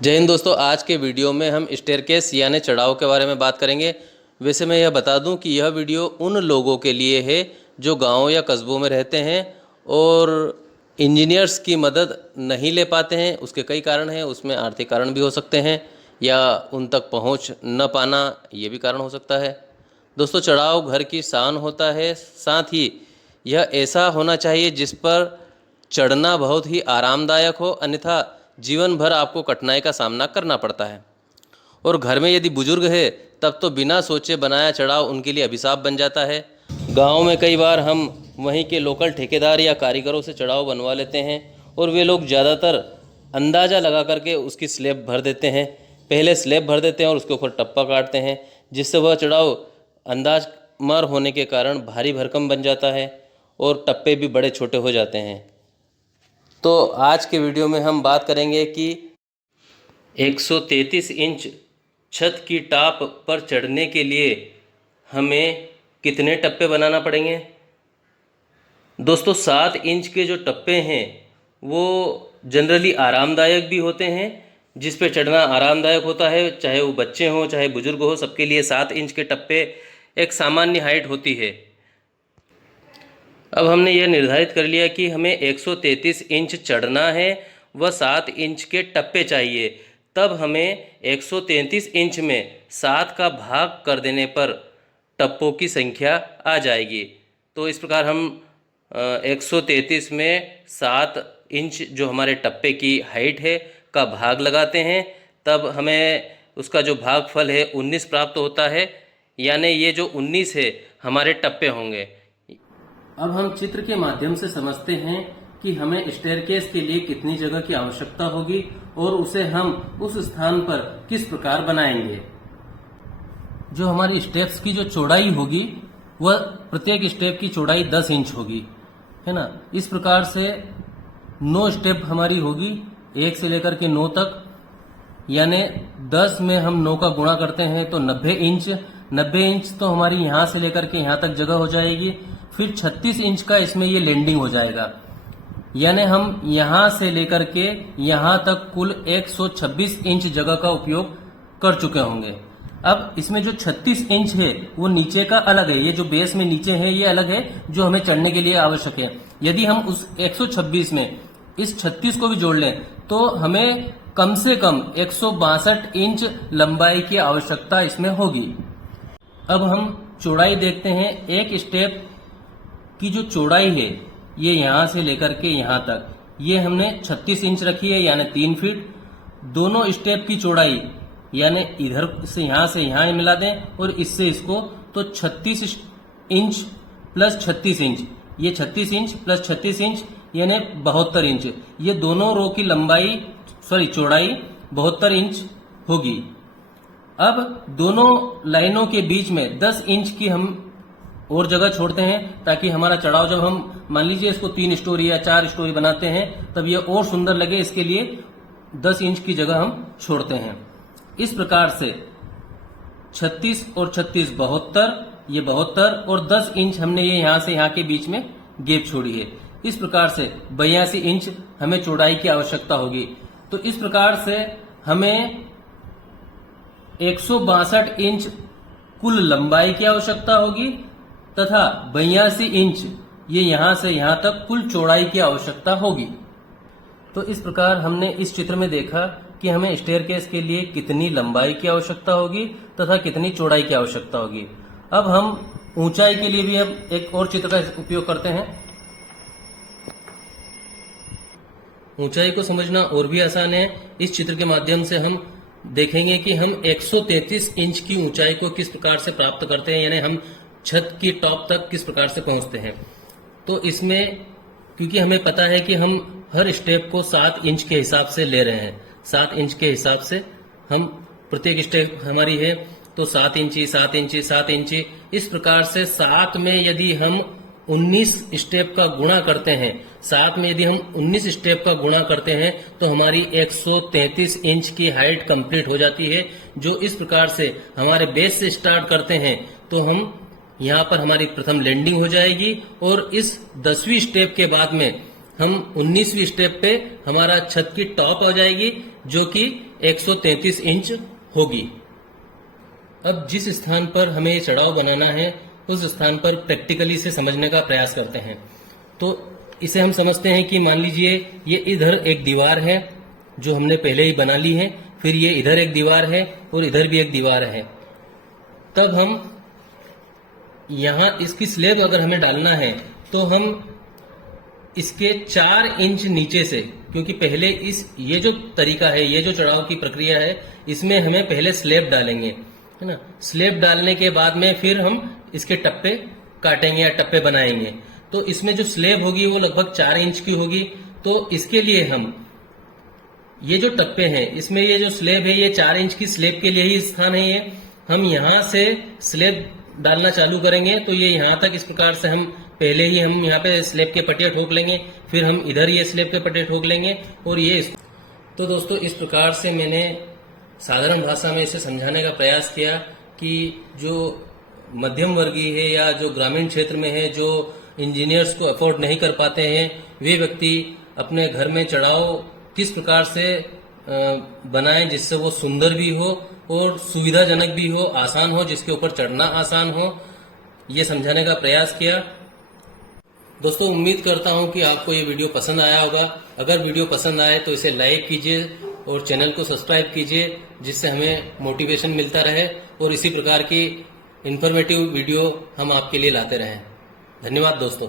जय हिंद दोस्तों। आज के वीडियो में हम स्टेयरकेस यानी चढ़ाव के बारे में बात करेंगे। वैसे मैं यह बता दूं कि यह वीडियो उन लोगों के लिए है जो गांव या कस्बों में रहते हैं और इंजीनियर्स की मदद नहीं ले पाते हैं। उसके कई कारण हैं, उसमें आर्थिक कारण भी हो सकते हैं या उन तक पहुंच न पाना, ये भी कारण हो सकता है। दोस्तों, चढ़ाव घर की शान होता है, साथ ही यह ऐसा होना चाहिए जिस पर चढ़ना बहुत ही आरामदायक हो, अन्यथा जीवन भर आपको कठिनाई का सामना करना पड़ता है। और घर में यदि बुजुर्ग है तब तो बिना सोचे बनाया चढ़ाव उनके लिए अभिशाप बन जाता है। गांव में कई बार हम वहीं के लोकल ठेकेदार या कारीगरों से चढ़ाव बनवा लेते हैं और वे लोग ज़्यादातर अंदाज़ा लगा करके उसकी स्लैब भर देते हैं। पहले स्लैब भर देते हैं और उसके ऊपर टप्पा काटते हैं, जिससे वह चढ़ाव अंदाज मार होने के कारण भारी भरकम बन जाता है और टप्पे भी बड़े छोटे हो जाते हैं। तो आज के वीडियो में हम बात करेंगे कि 133 इंच छत की टाप पर चढ़ने के लिए हमें कितने टप्पे बनाना पड़ेंगे। दोस्तों, 7 इंच के जो टप्पे हैं वो जनरली आरामदायक भी होते हैं। जिस पे चढ़ना आरामदायक होता है, चाहे वो बच्चे हों चाहे बुजुर्ग हो, सबके लिए 7 इंच के टप्पे एक सामान्य हाइट होती है। अब हमने यह निर्धारित कर लिया कि हमें 133 इंच चढ़ना है, वह 7 इंच के टप्पे चाहिए। तब हमें 133 इंच में 7 का भाग कर देने पर टप्पों की संख्या आ जाएगी। तो इस प्रकार हम 133 में 7 इंच जो हमारे टप्पे की हाइट है का भाग लगाते हैं, तब हमें उसका जो भागफल है 19 प्राप्त होता है। यानी ये जो 19 है हमारे टप्पे होंगे। अब हम चित्र के माध्यम से समझते हैं कि हमें स्टेयरकेस के लिए कितनी जगह की आवश्यकता होगी और उसे हम उस स्थान पर किस प्रकार बनाएंगे। जो हमारी स्टेप्स की जो चौड़ाई होगी वह प्रत्येक स्टेप की चौड़ाई 10 इंच होगी, है ना। इस प्रकार से 9 स्टेप हमारी होगी, 1 से लेकर के 9 तक। यानी 10 में हम 9 का गुणा करते हैं तो 90 इंच। 90 इंच तो हमारी यहाँ से लेकर के यहाँ तक जगह हो जाएगी। फिर 36 इंच का इसमें ये लैंडिंग हो जाएगा। यानी हम यहाँ से लेकर के यहाँ तक कुल 126 इंच जगह का उपयोग कर चुके होंगे। अब इसमें जो 36 इंच है वो नीचे का अलग है, ये जो बेस में नीचे है ये अलग है जो हमें चढ़ने के लिए आवश्यक है। यदि हम उस 126 में इस 36 को भी जोड़ लें तो हमें कम से कम 162 इंच लंबाई की आवश्यकता इसमें होगी। अब हम चौड़ाई देखते हैं। एक स्टेप की जो चौड़ाई है ये यहाँ से लेकर के यहाँ तक ये हमने 36 इंच रखी है, यानी 3 फीट। दोनों स्टेप की चौड़ाई यानी इधर से यहाँ मिला दें और इससे इसको, तो 36 इंच प्लस 36 इंच, ये 36 इंच प्लस 36 इंच यानी 72 इंच। ये दोनों रो की चौड़ाई 72 इंच होगी। अब दोनों लाइनों के बीच में 10 इंच की हम और जगह छोड़ते हैं ताकि हमारा चढ़ाव, जब हम मान लीजिए इसको 3 स्टोरी या 4 स्टोरी बनाते हैं तब ये और सुंदर लगे, इसके लिए 10 इंच की जगह हम छोड़ते हैं। इस प्रकार से 36 और 36 72, ये 72 और 10 इंच हमने ये यहाँ से यहाँ के बीच में गैप छोड़ी है। इस प्रकार से 82 इंच हमें चौड़ाई की आवश्यकता होगी। तो इस प्रकार से हमें 162 इंच कुल लंबाई की आवश्यकता होगी तथा 82 इंच ये यहाँ से यहाँ तक कुल चौड़ाई की आवश्यकता होगी। तो इस प्रकार हमने इस चित्र में देखा कि हमें स्टेयरकेस के लिए कितनी लंबाई की आवश्यकता होगी तथा कितनी चौड़ाई की आवश्यकता होगी। अब हम ऊंचाई के लिए भी हम एक और चित्र का उपयोग करते हैं। ऊंचाई को समझना और भी आसान है। इस चित्र के माध्यम से हम देखेंगे कि हम 133 इंच की ऊंचाई को किस प्रकार से प्राप्त करते हैं, यानी हम छत की टॉप तक किस प्रकार से पहुंचते हैं। तो इसमें क्योंकि हमें पता है कि हम हर स्टेप को 7 इंच के हिसाब से ले रहे हैं, 7 इंच के हिसाब से हम प्रत्येक स्टेप हमारी है तो 7 इंची 7 इंची 7 इंची, इस प्रकार से 7 में यदि हम 19 स्टेप का गुणा करते हैं, 7 में यदि हम 19 स्टेप का गुणा करते हैं तो हमारी 133 इंच की हाइट कंप्लीट हो जाती है। जो इस प्रकार से हमारे बेस से स्टार्ट करते हैं तो हम यहाँ पर हमारी प्रथम लैंडिंग हो जाएगी और इस 10वीं स्टेप के बाद में हम 19वीं स्टेप पे हमारा छत की टॉप आ जाएगी जो कि 133 इंच होगी। अब जिस स्थान पर हमें ये चढ़ाव बनाना है उस स्थान पर प्रैक्टिकली से समझने का प्रयास करते हैं। तो इसे हम समझते हैं कि मान लीजिए ये इधर एक दीवार है जो हमने पहले ही बना ली है, फिर ये इधर एक दीवार है और इधर भी एक दीवार है। तब हम यहाँ इसकी स्लैब अगर हमें डालना है तो हम इसके 4 इंच नीचे से, क्योंकि पहले ये जो तरीका है, ये जो चढ़ाव की प्रक्रिया है, इसमें हमें पहले स्लैब डालेंगे, है ना। स्लैब डालने के बाद में फिर हम इसके टप्पे काटेंगे या टप्पे बनाएंगे। तो इसमें जो स्लैब होगी वो लगभग 4 इंच की होगी। तो इसके लिए हम ये जो टप्पे हैं, इसमें ये जो स्लैब है, ये 4 इंच की स्लैब के लिए ही स्थान है। ये हम यहाँ से स्लैब डालना चालू करेंगे तो ये यहाँ तक इस प्रकार से हम पहले ही हम यहाँ पे स्लैब के पट्टियाँ ठोक लेंगे, फिर हम इधर ये स्लैब के पट्टे ठोक लेंगे और ये। तो दोस्तों इस प्रकार से मैंने साधारण भाषा में इसे समझाने का प्रयास किया कि जो मध्यम वर्गीय है या जो ग्रामीण क्षेत्र में है, जो इंजीनियर्स को अफोर्ड नहीं कर पाते हैं, वे व्यक्ति अपने घर में चढ़ाव किस प्रकार से बनाएं जिससे वो सुंदर भी हो और सुविधाजनक भी हो, आसान हो, जिसके ऊपर चढ़ना आसान हो, ये समझाने का प्रयास किया। दोस्तों उम्मीद करता हूं कि आपको ये वीडियो पसंद आया होगा। अगर वीडियो पसंद आए तो इसे लाइक कीजिए और चैनल को सब्सक्राइब कीजिए, जिससे हमें मोटिवेशन मिलता रहे और इसी प्रकार की इन्फॉर्मेटिव वीडियो हम आपके लिए लाते रहें। धन्यवाद दोस्तों।